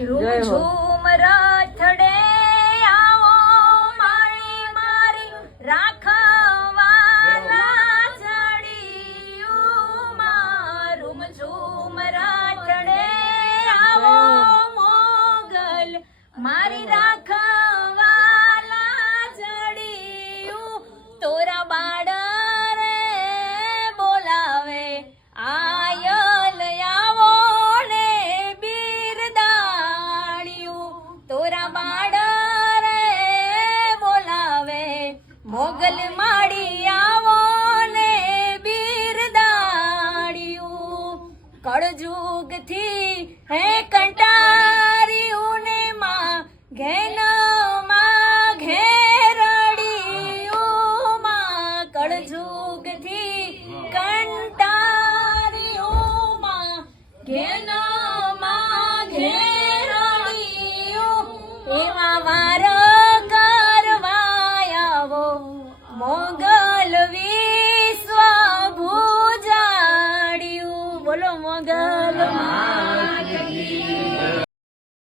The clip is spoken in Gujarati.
રૂઝુમ રથડે આવો માળી મારી રાખવાલા જડિયુંમાં રૂમઝુમ રથડે આવો મોગલ મારી રાખવાલા જડિયું તોરા બાળ રે બોલાવે આયલ આવો ને બિરદાણિયું તોરા બાળ રે બોલાવે મોગલ માડી